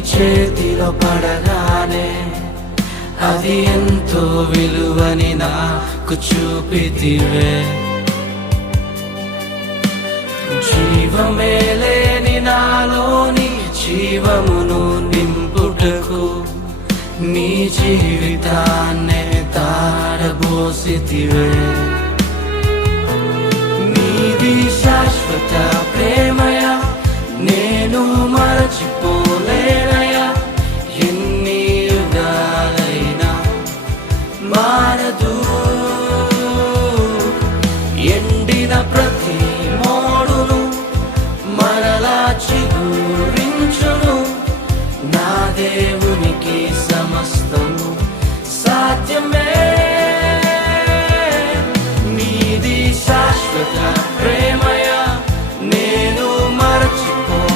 చేతిలో పడగానే అది ఎంతో విలువని నాకు చూపితివే. జీవమే లేని నాలోని జీవమును నింపుటకు నీ జీవితాన్నే తారబోసితివే. నీది శాశ్వత ప్రేమయ నేను మరచిపోలేనయా. ఎన్ని యుగాలైనా మారదు. ఎండిన ప్రతి మోడును మరలా చిగురించును. నా దేవునికి సమస్తము సాధ్యమే. నీది శాశ్వత ప్రేమ